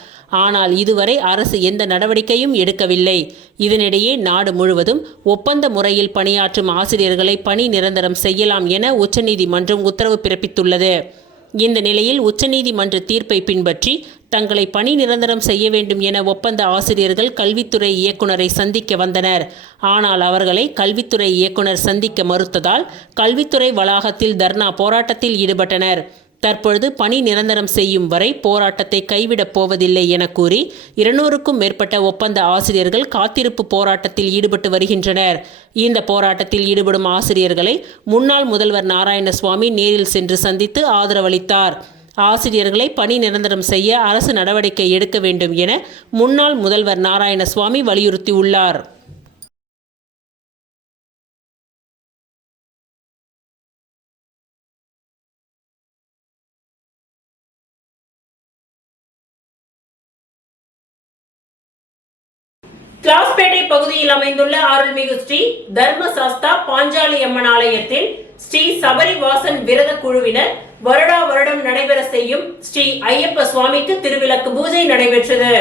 ஆனால் இதுவரை அரசு எந்த நடவடிக்கையும் எடுக்கவில்லை. இதனிடையே நாடு முழுவதும் ஒப்பந்த முறையில் பணியாற்றும் ஆசிரியர்களை பணி நிரந்தரம் செய்யலாம் என உச்சநீதிமன்றம் உத்தரவு பிறப்பித்துள்ளது. இந்த நிலையில் உச்சநீதிமன்ற தீர்ப்பை பின்பற்றி தங்களை பணி நிரந்தரம் செய்ய வேண்டும் என ஒப்பந்த ஆசிரியர்கள் கல்வித்துறை இயக்குநரை சந்திக்க வந்தனர். ஆனால் அவர்களை கல்வித்துறை இயக்குனர் சந்திக்க மறுத்ததால் கல்வித்துறை வளாகத்தில் தர்ணா போராட்டத்தில் ஈடுபட்டனர். தற்பொழுது பணி நிரந்தரம் செய்யும் வரை போராட்டத்தை கைவிடப் போவதில்லை என கூறி 200க்கும் மேற்பட்ட ஒப்பந்த ஆசிரியர்கள் காத்திருப்பு போராட்டத்தில் ஈடுபட்டு வருகின்றனர். இந்த போராட்டத்தில் ஈடுபடும் ஆசிரியர்களை முன்னாள் முதல்வர் நாராயணசுவாமி நேரில் சென்று சந்தித்து ஆதரவளித்தார். ஆசிரியர்களை பணி நிரந்தரம் செய்ய அரசு நடவடிக்கை எடுக்க வேண்டும் என முன்னாள் முதல்வர் நாராயணசுவாமி வலியுறுத்தியுள்ளார். கிளாஸ்பேட்டை பகுதியில் அமைந்துள்ள அருள்மிகு ஸ்ரீ தர்மசாஸ்தா பாஞ்சாலி அம்மன் ஆலயத்தில் ஸ்ரீ சபரிவாசன் விரத குழுவினர் வருடா வருடம் நடைபெற செய்யும் ஸ்ரீ ஐயப்ப சுவாமிக்கு திருவிளக்கு பூஜை நடைபெற்றது.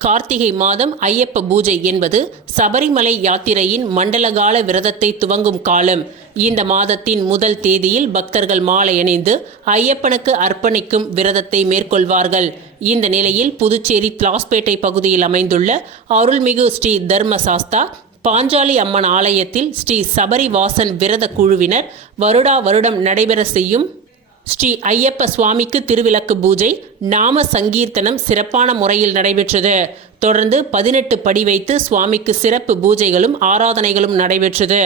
கார்த்திகை மாதம் ஐயப்ப பூஜை என்பது சபரிமலை யாத்திரையின் மண்டலகால விரதத்தை துவங்கும் காலம். இந்த மாதத்தின் முதல் தேதியில் பக்தர்கள் மாலை அணிந்து ஐயப்பனுக்கு அர்ப்பணிக்கும் விரதத்தை மேற்கொள்வார்கள். இந்த நிலையில் புதுச்சேரி கிளாஸ்பேட்டை பகுதியில் அமைந்துள்ள அருள்மிகு ஸ்ரீ தர்மசாஸ்தா பாஞ்சாலி அம்மன் ஆலயத்தில் ஸ்ரீ சபரிவாசன் விரத குழுவினர் வருடா வருடம் நடைபெற செய்யும் ஸ்ரீ ஐயப்ப சுவாமிக்கு திருவிளக்கு பூஜை, நாம சங்கீர்த்தனம் சிறப்பான முறையில் நடைபெற்றது. தொடர்ந்து 18 படி வைத்து சுவாமிக்கு சிறப்பு பூஜைகளும் ஆராதனைகளும் நடைபெற்றது.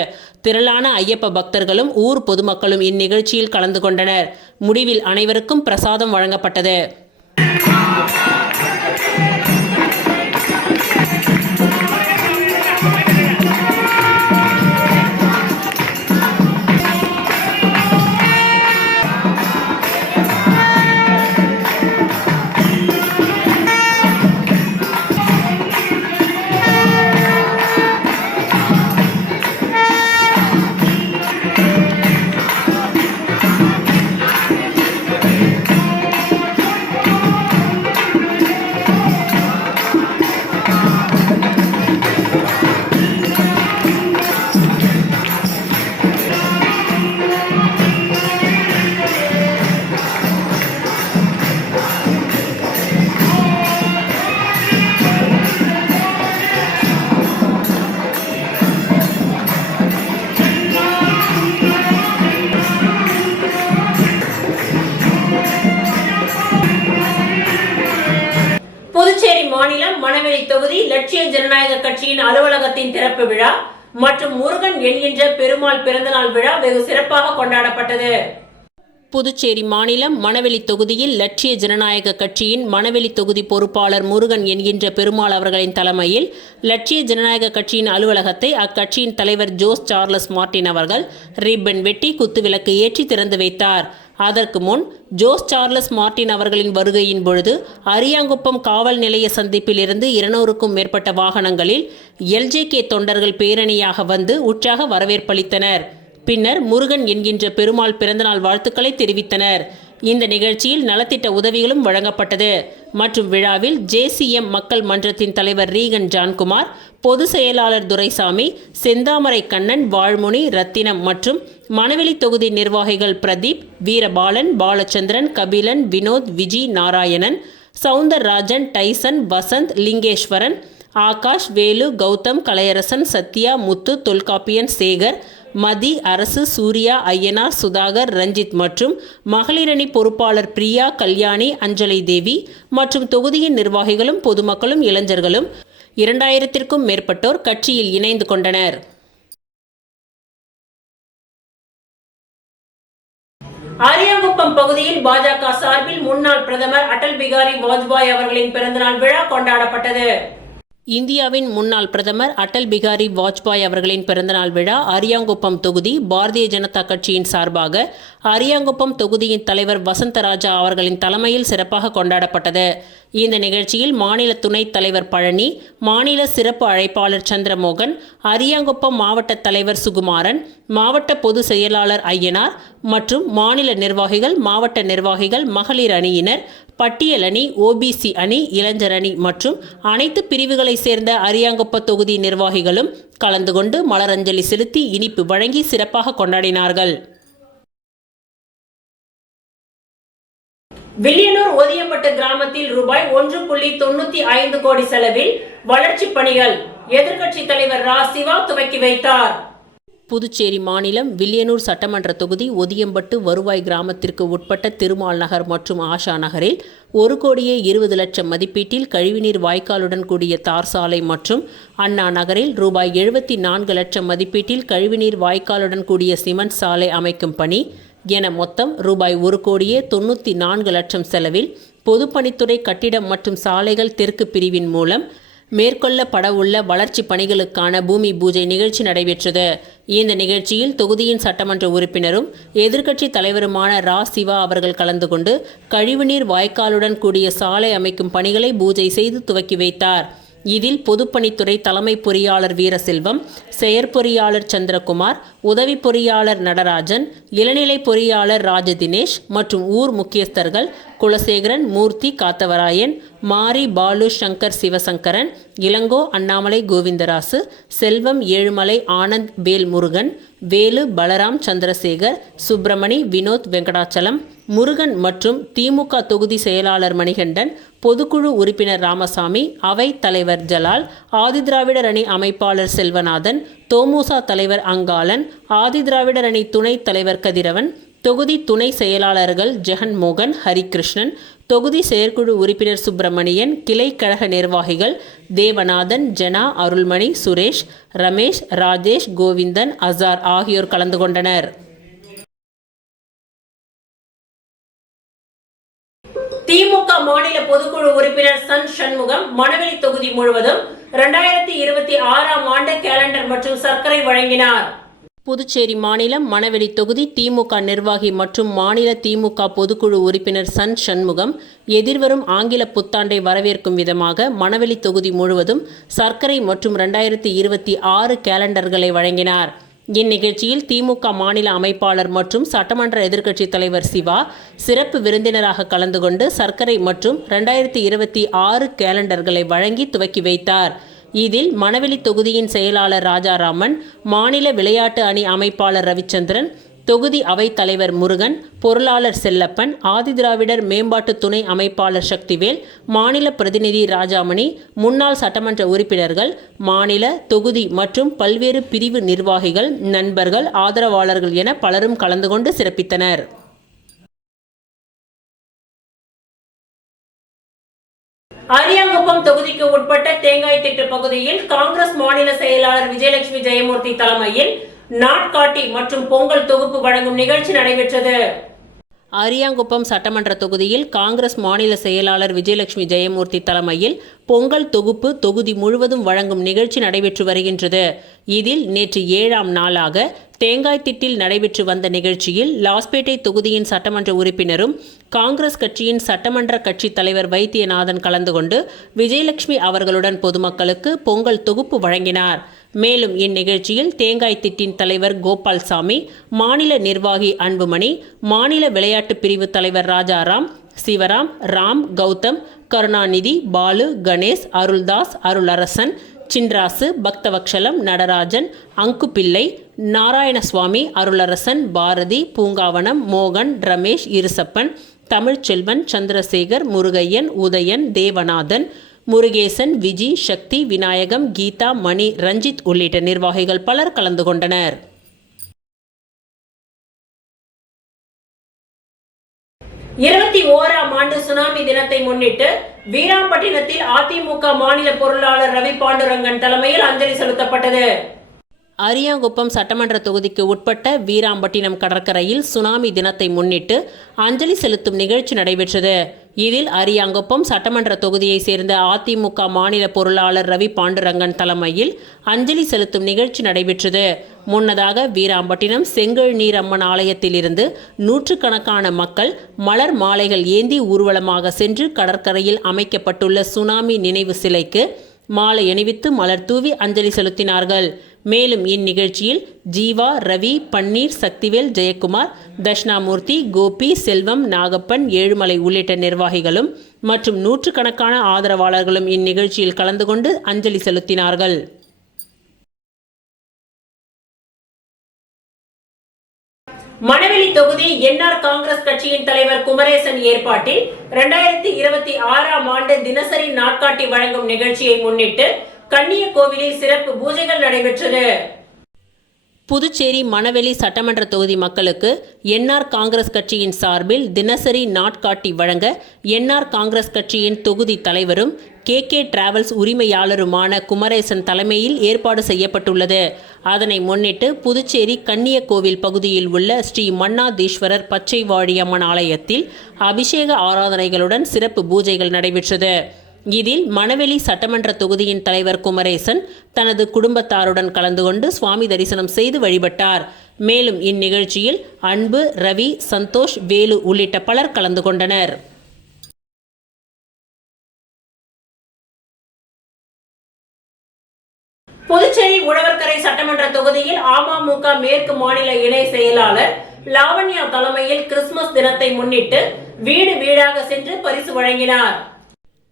திரளான ஐயப்ப பக்தர்களும் ஊர் பொதுமக்களும் இந்நிகழ்ச்சியில் கலந்து கொண்டனர். முடிவில் அனைவருக்கும் பிரசாதம் வழங்கப்பட்டது. புதுச்சேரி மாநிலம் மணவெளி தொகுதி லட்சிய ஜனநாயக கட்சியின் அலுவலகத்தின் திறப்பு விழா மற்றும் முருகன் என்கின்ற பெருமாள் பிறந்தநாள் விழா வெகு சிறப்பாக கொண்டாடப்பட்டது. புதுச்சேரி மாநிலம் மணவெளி தொகுதியில் லட்சிய ஜனநாயக கட்சியின் மணவெளி தொகுதி பொறுப்பாளர் முருகன் என்கின்ற பெருமாள் அவர்களின் தலைமையில் லட்சிய ஜனநாயக கட்சியின் அலுவலகத்தை அக்கட்சியின் தலைவர் ஜோஸ் சார்லஸ் மார்டின் அவர்கள் ரிப்பன் வெட்டி குத்துவிளக்கு ஏற்றி திறந்து வைத்தார். அதற்கு முன் ஜோஸ் சார்லஸ் மார்டின் அவர்களின் வருகையின் பொழுது அரியாங்குப்பம் காவல் நிலைய சந்திப்பில் இருந்து 200க்கும் மேற்பட்ட வாகனங்களில் LJK தொண்டர்கள் பேரணியாக வந்து உற்சாக வரவேற்பளித்தனர். பின்னர் முருகன் என்கின்ற பெருமாள் பிறந்தநாள் வாழ்த்துக்களை தெரிவித்தனர். இந்த நிகழ்ச்சியில் நலத்திட்ட உதவிகளும் வழங்கப்பட்டது. மற்றும் விழாவில் JCM மக்கள் மன்றத்தின் தலைவர் ரீகன் ஜான்குமார், பொதுச் செயலாளர் துரைசாமி, செந்தாமரை கண்ணன், வாழ்முனி, ரத்தினம் மற்றும் மணவெளி தொகுதி நிர்வாகிகள் பிரதீப், வீரபாலன், பாலச்சந்திரன், கபிலன், வினோத், விஜி, நாராயணன், சவுந்தரராஜன், டைசன், வசந்த், லிங்கேஸ்வரன், ஆகாஷ், வேலு, கௌதம், கலையரசன், சத்யா, முத்து, தொல்காப்பியன், சேகர், மதி, அரசு, சூர்யா, ஐயனார், சுதாகர், ரஞ்சித் மற்றும் மகளிரணி பொறுப்பாளர் பிரியா, கல்யாணி, அஞ்சலி தேவி மற்றும் தொகுதியின் நிர்வாகிகளும் பொதுமக்களும் இளைஞர்களும் 2000க்கும் மேற்பட்டோர் கட்சியில் இணைந்து கொண்டனர். அரியாங்குப்பம் பகுதியில் பாஜக சார்பில் முன்னாள் பிரதமர் அடல் பிகாரி வாஜ்பாய் அவர்களின் பிறந்தநாள் விழா கொண்டாடப்பட்டது. இந்தியாவின் முன்னாள் பிரதமர் அடல் பிகாரி வாஜ்பாய் அவர்களின் பிறந்தநாள் விழா அரியாங்குப்பம் தொகுதி பாரதிய ஜனதா கட்சியின் சார்பாக அரியாங்குப்பம் தொகுதியின் தலைவர் வசந்தராஜா அவர்களின் தலைமையில் சிறப்பாக கொண்டாடப்பட்டது. இந்த நிகழ்ச்சியில் மாநில துணைத் தலைவர் பழனி, மாநில சிறப்பு அழைப்பாளர் சந்திரமோகன், அரியாங்குப்பம் மாவட்ட தலைவர் சுகுமாரன், மாவட்ட பொதுச் செயலாளர் ஐயனார் மற்றும் மாநில நிர்வாகிகள், மாவட்ட நிர்வாகிகள், மகளிர் அணியினர், பட்டியல் அணி, ஓபிசி அணி, இளைஞர் அணி மற்றும் அனைத்து பிரிவுகளை சேர்ந்த அரியாங்குப்பம் தொகுதி நிர்வாகிகளும் கலந்து கொண்டு மலரஞ்சலி செலுத்தி இனிப்பு வழங்கி சிறப்பாக கொண்டாடினார்கள். வில்லியனூர் ஓதியம்பட்டு கிராமத்தில் ரூபாய் 1.95 கோடி செலவில் வளர்ச்சிப் பணிகள் எதிர்க்கட்சி தலைவர் ரா. சிவா துவக்கி வைத்தார். புதுச்சேரி மாநிலம் வில்லியனூர் சட்டமன்ற தொகுதி ஒதியம்பட்டு வருவாய் கிராமத்திற்கு உட்பட்ட திருமால் நகர் மற்றும் ஆஷா நகரில் 1,20,00,000 மதிப்பீட்டில் கழிவுநீர் வாய்க்காலுடன் கூடிய தார் சாலை மற்றும் அண்ணா நகரில் ரூபாய் 74 லட்சம் மதிப்பீட்டில் கழிவுநீர் வாய்க்காலுடன் கூடிய சிமெண்ட் சாலை அமைக்கும் பணி என மொத்தம் ரூபாய் 1,94,00,000 செலவில் பொதுப்பணித்துறை கட்டிடம் மற்றும் சாலைகள் தெற்கு பிரிவின் மூலம் மேற்கொள்ளப்படவுள்ள வளர்ச்சி பணிகளுக்கான பூமி பூஜை நிகழ்ச்சி நடைபெற்றது. இந்த நிகழ்ச்சியில் தொகுதியின் சட்டமன்ற உறுப்பினரும் எதிர்க்கட்சி தலைவருமான ரா. சிவா அவர்கள் கலந்து கொண்டு கழிவுநீர் வாய்க்காலுடன் கூடிய சாலை அமைக்கும் பணிகளை பூஜை செய்து துவக்கி வைத்தார். இதில் பொதுப்பணித்துறை தலைமை பொறியாளர் வீரசெல்வம், செயற்பொறியாளர் சந்திரகுமார், உதவி பொறியாளர் நடராஜன், இளநிலை பொறியாளர் ராஜதினேஷ் மற்றும் ஊர் முக்கியஸ்தர்கள் குலசேகரன், மூர்த்தி, காத்தவராயன், மாரி, பாலு, சங்கர், சிவசங்கரன், இளங்கோ, அண்ணாமலை, கோவிந்தராசு, செல்வம், ஏழுமலை, ஆனந்த், வேல்முருகன், வேலு, பலராம், சந்திரசேகர், சுப்பிரமணி, வினோத், வெங்கடாச்சலம், முருகன் மற்றும் திமுக தொகுதி செயலாளர் மணிகண்டன், பொதுக்குழு உறுப்பினர் ராமசாமி, அவை தலைவர் ஜலால், ஆதிதிராவிடர் அணி அமைப்பாளர் செல்வநாதன், தோமுசா தலைவர் அங்காளன், ஆதிதிராவிடர் அணி துணைத் தலைவர் கதிரவன், தொகுதி துணை செயலாளர்கள் ஜெகன்மோகன், ஹரிகிருஷ்ணன், தொகுதி செயற்குழு உறுப்பினர் சுப்பிரமணியன், கிளை கழக நிர்வாகிகள் தேவநாதன், ஜனா, அருள்மணி, சுரேஷ், ரமேஷ், ராஜேஷ், கோவிந்தன், அசார் ஆகியோர் கலந்து கொண்டனர். திமுக மாநில பொதுக்குழு உறுப்பினர் சன் சண்முகம் மணவெளி தொகுதி முழுவதும் 2026ஆம் ஆண்டு கேலண்டர் மற்றும் சர்க்கரை வழங்கினார். புதுச்சேரி மாநிலம் மணவெளி தொகுதி திமுக நிர்வாகி மற்றும் மாநில திமுக பொதுக்குழு உறுப்பினர் சன் சண்முகம் எதிர்வரும் ஆங்கில புத்தாண்டை வரவேற்கும் விதமாக மணவெளி தொகுதி முழுவதும் சர்க்கரை மற்றும் 2026 கேலண்டர்களை வழங்கினார். இந்நிகழ்ச்சியில் திமுக மாநில அமைப்பாளர் மற்றும் சட்டமன்ற எதிர்க்கட்சி தலைவர் சிவா சிறப்பு விருந்தினராக கலந்து கொண்டு சர்க்கரை மற்றும் 2026 கேலண்டர்களை வழங்கி துவக்கி வைத்தார். இதில் மணவெளி தொகுதியின் செயலாளர் ராஜாராமன், மாநில விளையாட்டு அணி அமைப்பாளர் ரவிச்சந்திரன், தொகுதி அவைத் தலைவர் முருகன், பொருளாளர் செல்லப்பன், ஆதிதிராவிடர் மேம்பாட்டு துணை அமைப்பாளர் சக்திவேல், மாநில பிரதிநிதி ராஜாமணி, முன்னாள் சட்டமன்ற உறுப்பினர்கள், மாநில, தொகுதி மற்றும் பல்வேறு பிரிவு நிர்வாகிகள், நண்பர்கள், ஆதரவாளர்கள் என பலரும் கலந்து கொண்டு சிறப்பித்தனர். அரியாங்குப்பம் தொகுதிக்கு உட்பட்ட தேங்காய் திட்டு பகுதியில் காங்கிரஸ் மாநில செயலாளர் விஜயலட்சுமி ஜெயமூர்த்தி தலைமையில் நாட்காட்டி மற்றும் பொங்கல் தொகுப்பு வழங்கும் நிகழ்ச்சி நடைபெற்றது. அரியாங்குப்பம் சட்டமன்ற தொகுதியில் காங்கிரஸ் மாநில செயலாளர் விஜயலட்சுமி ஜெயமூர்த்தி தலைமையில் பொங்கல் தொகுப்பு தொகுதி முழுவதும் வழங்கும் நிகழ்ச்சி நடைபெற்று வருகின்றது. இதில் நேற்று 7ஆம் நாளாக தேங்காய்திட்டில் நடைபெற்று வந்த நிகழ்ச்சியில் லாஸ்பேட்டை தொகுதியின் சட்டமன்ற உறுப்பினரும் காங்கிரஸ் கட்சியின் சட்டமன்ற கட்சி தலைவர் வைத்தியநாதன் கலந்து கொண்டு விஜயலட்சுமி அவர்களுடன் பொதுமக்களுக்கு பொங்கல் தொகுப்பு வழங்கினார். மேலும் இந்நிகழ்ச்சியில் தேங்காய்திட்டின் தலைவர் கோபால்சாமி, மாநில நிர்வாகி அன்புமணி, மாநில விளையாட்டு பிரிவு தலைவர் ராஜாராம், சிவராம், ராம், கௌதம், கருணாநிதி, பாலு, கணேஷ், அருள்தாஸ், அருளரசன், சின்ராசு, பக்தவக்ஷலம், நடராஜன், அங்குப்பிள்ளை, நாராயணசுவாமி, அருளரசன், பாரதி, பூங்காவனம், மோகன், ரமேஷ், இருசப்பன், தமிழ்ச்செல்வன், சந்திரசேகர், முருகையன், உதயன், தேவநாதன், முருகேசன், விஜி, சக்தி, விநாயகம், கீதா, மணி, ரஞ்சித் உள்ளிட்ட நிர்வாகிகள் பலர் கலந்து கொண்டனர். இருபத்தி-ஓராம் ஆண்டு சுனாமி தினத்தை முன்னிட்டு வீராம்பட்டினத்தில் அதிமுக மாநில பொருளாளர் ரவி பாண்டுரங்கன் தலைமையில் அஞ்சலி செலுத்தப்பட்டது. அரியாங்குப்பம் சட்டமன்ற தொகுதிக்கு உட்பட்ட வீராம்பட்டினம் கடற்கரையில் சுனாமி தினத்தை முன்னிட்டு அஞ்சலி செலுத்தும் நிகழ்ச்சி நடைபெற்றது. இதில் அரியாங்குப்பம் சட்டமன்ற தொகுதியை சேர்ந்த அதிமுக மாநில பொருளாளர் ரவி பாண்டுரங்கன் தலைமையில் அஞ்சலி செலுத்தும் நிகழ்ச்சி நடைபெற்றது. முன்னதாக வீராம்பட்டினம் செங்கல் நீர் அம்மன் ஆலயத்தில் இருந்து நூற்றுக்கணக்கான மக்கள் மலர் மாலைகள் ஏந்தி ஊர்வலமாக சென்று கடற்கரையில் அமைக்கப்பட்டுள்ள சுனாமி நினைவு சிலைக்கு மாலை அணிவித்து மலர் தூவி அஞ்சலி செலுத்தினார்கள். மேலும் இந்நிகழ்ச்சியில் ஜீவா, ரவி, பன்னீர், சக்திவேல், ஜெயக்குமார், தட்சிணாமூர்த்தி, கோபி, செல்வம், நாகப்பன், ஏழுமலை உள்ளிட்ட நிர்வாகிகளும் மற்றும் நூற்றுக்கணக்கான ஆதரவாளர்களும் இந்நிகழ்ச்சியில் கலந்து கொண்டு அஞ்சலி செலுத்தினார்கள். மணவெளி தொகுதி என்ஆர் காங்கிரஸ் கட்சியின் தலைவர் குமரேசன் ஏற்பாட்டில் 2026ஆம் ஆண்டு தினசரி நாட்காட்டி வழங்கும் நிகழ்ச்சியை முன்னிட்டு கன்னியக்கோவிலில் சிறப்பு பூஜைகள் நடைபெற்றது. புதுச்சேரி மணவெளி சட்டமன்ற தொகுதி மக்களுக்கு என்ஆர் காங்கிரஸ் கட்சியின் சார்பில் தினசரி நாட்காட்டி வழங்க என்ஆர் காங்கிரஸ் கட்சியின் தொகுதி தலைவரும் கே டிராவல்ஸ் உரிமையாளருமான குமரேசன் தலைமையில் ஏற்பாடு செய்யப்பட்டுள்ளது. அதனை முன்னிட்டு புதுச்சேரி கன்னியக்கோவில் பகுதியில் உள்ள ஸ்ரீ மன்னாதீஸ்வரர் பச்சை வாழியம்மன் ஆலயத்தில் அபிஷேக ஆராதனைகளுடன் சிறப்பு பூஜைகள் நடைபெற்றது. இதில் மணவெளி சட்டமன்ற தொகுதியின் தலைவர் குமரேசன் தனது குடும்பத்தாருடன் கலந்து கொண்டு சுவாமி தரிசனம் செய்து வழிபட்டார். மேலும் இந்நிகழ்ச்சியில் அன்பு, ரவி, சந்தோஷ், வேலு உள்ளிட்ட பலர் கலந்து கொண்டனர். புதுச்சேரி உழவர்கரை சட்டமன்ற தொகுதியில் அமமுக மேற்கு மாநில இணை செயலாளர் லாவண்யா தலைமையில் கிறிஸ்துமஸ் தினத்தை முன்னிட்டு வீடு வீடாக சென்று பரிசு வழங்கினார்.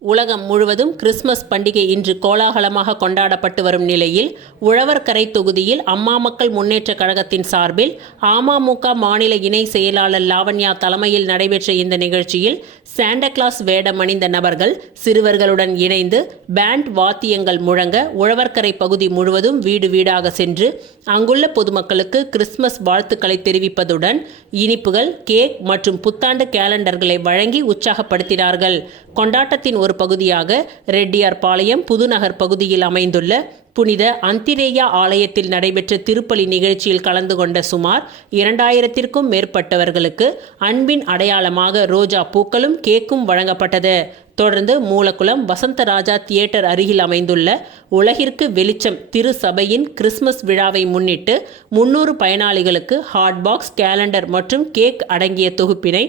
உலகம் முழுவதும் கிறிஸ்துமஸ் பண்டிகை இன்று கோலாகலமாக கொண்டாடப்பட்டு வரும் நிலையில் உழவர்கரை தொகுதியில் அம்மா மக்கள் முன்னேற்ற கழகத்தின் சார்பில் அமமுக மாநில இணை செயலாளர் லாவண்யா தலைமையில் நடைபெற்ற இந்த நிகழ்ச்சியில் சாண்டா கிளாஸ் வேடம் அணிந்த நபர்கள் சிறுவர்களுடன் இணைந்து பேண்ட் வாத்தியங்கள் முழங்க உழவர்கரை பகுதி முழுவதும் வீடு வீடாக சென்று அங்குள்ள பொதுமக்களுக்கு கிறிஸ்துமஸ் வாழ்த்துக்களை தெரிவிப்பதுடன் இனிப்புகள், கேக் மற்றும் புத்தாண்டு கேலண்டர்களை வழங்கி உற்சாகப்படுத்தினார்கள். கொண்டாட்டத்தின் ஒரு பகுதியாக ரெட்டியார்பாளையம் புதுநகர் பகுதியில் அமைந்துள்ள புனித அந்திரேயா ஆலயத்தில் நடைபெற்ற திருப்பலி நிகழ்ச்சியில் கலந்து கொண்ட சுமார் 2000த்திற்கும் மேற்பட்டவர்களுக்கு அன்பின் அடையாளமாக ரோஜா பூக்களும் கேக்கும் வழங்கப்பட்டது. தொடர்ந்து மூலக்குளம் வசந்தராஜா தியேட்டர் அருகில் அமைந்துள்ள உலகிற்கு வெளிச்சம் திரு சபையின் கிறிஸ்துமஸ் விழாவை முன்னிட்டு 300 பயனாளிகளுக்கு ஹாட் பாக்ஸ், கேலண்டர் மற்றும் கேக் அடங்கிய தொகுப்பினை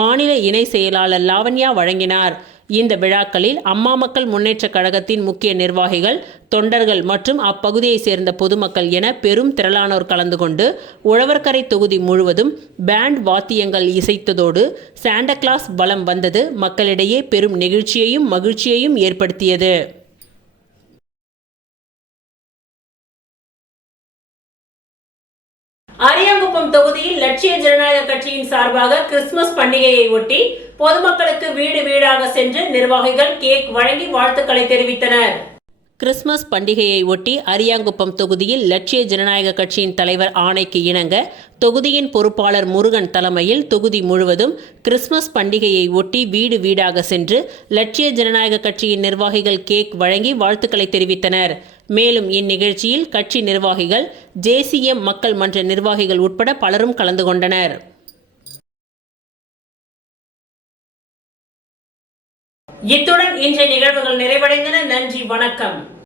மாநில இணை செயலாளர் லாவண்யா வழங்கினார். இந்த விழாக்களில் அம்மா மக்கள் முன்னேற்ற கழகத்தின் முக்கிய நிர்வாகிகள், தொண்டர்கள் மற்றும் அப்பகுதியை சேர்ந்த பொதுமக்கள் என பெரும் திரளானோர் கலந்து கொண்டு உழவர்கரை தொகுதி முழுவதும் பேண்ட் வாத்தியங்கள் இசைத்ததோடு சாண்டா கிளாஸ் வலம் வந்தது மக்களிடையே பெரும் நெகிழ்ச்சியையும் மகிழ்ச்சியையும் ஏற்படுத்தியது. அரியாங்குப்பம் தொகுதியில் லட்சிய ஜனநாயக கட்சியின் சார்பாக கிறிஸ்துமஸ் பண்டிகையை ஒட்டி பொதுமக்களுக்கு வீடு வீடாக சென்று நிர்வாகிகள் கேக் வழங்கி வாழ்த்துக்களை தெரிவித்தனர். கிறிஸ்துமஸ் பண்டிகையை ஒட்டி அரியாங்குப்பம் தொகுதியில் லட்சிய ஜனநாயக கட்சியின் தலைவர் ஆணைக்கு இணங்க தொகுதியின் பொறுப்பாளர் முருகன் தலைமையில் தொகுதி முழுவதும் கிறிஸ்துமஸ் பண்டிகையை ஒட்டி வீடு வீடாக சென்று லட்சிய ஜனநாயக கட்சியின் நிர்வாகிகள் கேக் வழங்கி வாழ்த்துக்களை தெரிவித்தனர். மேலும் இந்நிகழ்ச்சியில் கட்சி நிர்வாகிகள், JCM மக்கள் மன்ற நிர்வாகிகள் உட்பட பலரும் கலந்து கொண்டனர். இத்துடன் இன்றைய நிகழ்வுகள் நிறைவடைந்தன. நன்றி, வணக்கம்.